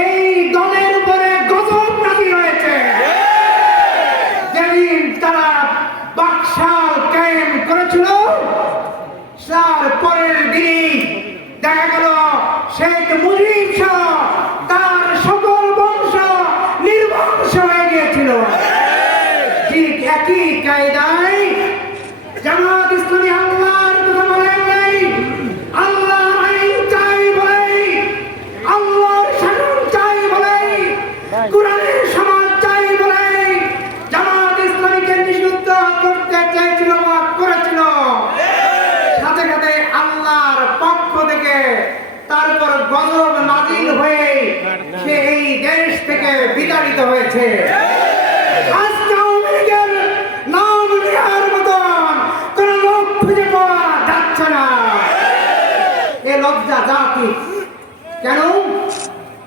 এই দলের উপরে গজব নাকি রয়েছে? যেদিন তারা বাকশাল কায়েম করেছিল তার পরের দিনই দেখা গেল শেখ মুজিব সহ তার সকল বংশ নির্বংশ হয়ে গিয়েছিল ঠিক একই কায়দায় জামাত ইসলামী আল্লাহর কথা বলেন নাই আল্লাহ আইন চাই বলেই আল্লাহর শাসন চাই বলেই কোরআনের সমাজ চাই বলেই জামাত ইসলামীকে নিষিদ্ধ করতে চেয়েছিল বা করেছিল সাথে সাথে আল্লাহর পক্ষ থেকে তারপর গজব নাজিল হয়ে সে এই দেশ থেকে বিতাড়িত হয়েছে। কোন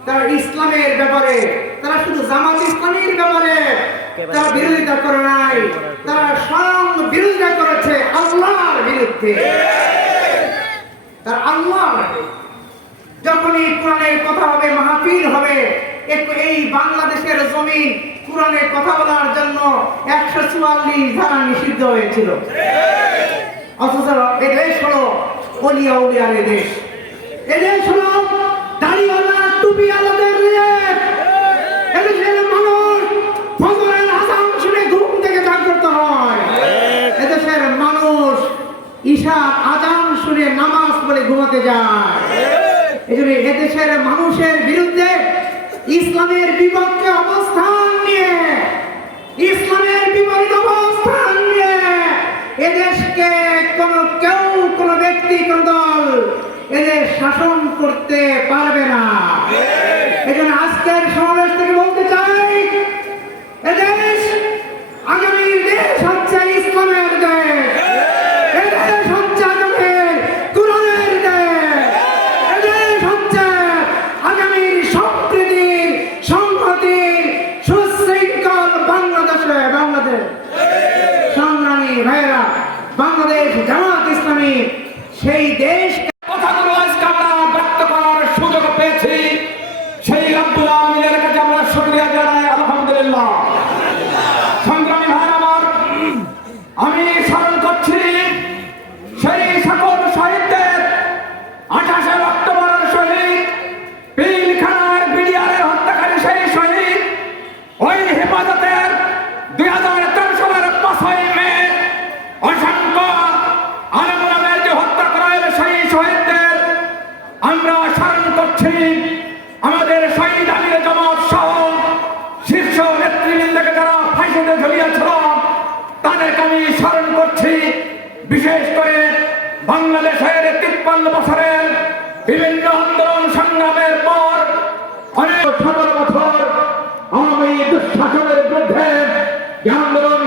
তারা ইসলামের ব্যাপারে, তারা শুধু জামাত ইসলামের ব্যাপারে তারা বিরোধিতা করে নাই। তারা বিরোধিতা করেছে আল্লাহর বিরুদ্ধে। তার আল্লাহ যখনই কোরআনের কথা হবে, মাহফিল হবে এই বাংলাদেশের জমিন কোরআনের কথা বলার জন্য একশো চুয়াল্লিশ ধারা নিষিদ্ধ হয়েছিল। অথচ এ দেশ হলো অলিয়া উলিয়ার দেশ। এ দেশ হলো দাড়িওয়ালা টুপিওয়ালাদের দেশ এদেশের মানুষ ফজরের আজান শুনে ঘুম থেকে জাগ্রত হয়। এদেশের মানুষ ঈশা আজান শুনে নামাজ পড়ে ঘুমাতে যায়। এই জন্য এদেশের মানুষের বিরুদ্ধে ইসলামের বিপক্ষে অবস্থান নিয়ে ইসলামের বিপরীত অবস্থান নিয়ে এদেশকে কোন কেউ কোন ব্যক্তি কোন দল এদের শাসন করতে পারবে না। এজন্য আজকের সমাবেশ সংগ্রামী ভাইয়েরা বাংলাদেশ জামাত ইসলামী সেই দেশ কথাগুলো আজকে আমরা ব্যক্ত করার সুযোগ পেয়েছি। আমরা স্মরণ করছি আমাদের শহীদ আলীর সহ শীর্ষ নেতৃবৃন্দকে যারা ফাঁসিতে ঝুলিয়েছিল, তাদেরকে আমি স্মরণ করছি। বিশেষ করে বাংলাদেশের তিপ্পান্ন বছরের বিভিন্ন আন্দোলন সংগ্রামের পর অনেক সতেরো বছর আওয়ামী দুঃশাসনের বিরুদ্ধে আন্দোলন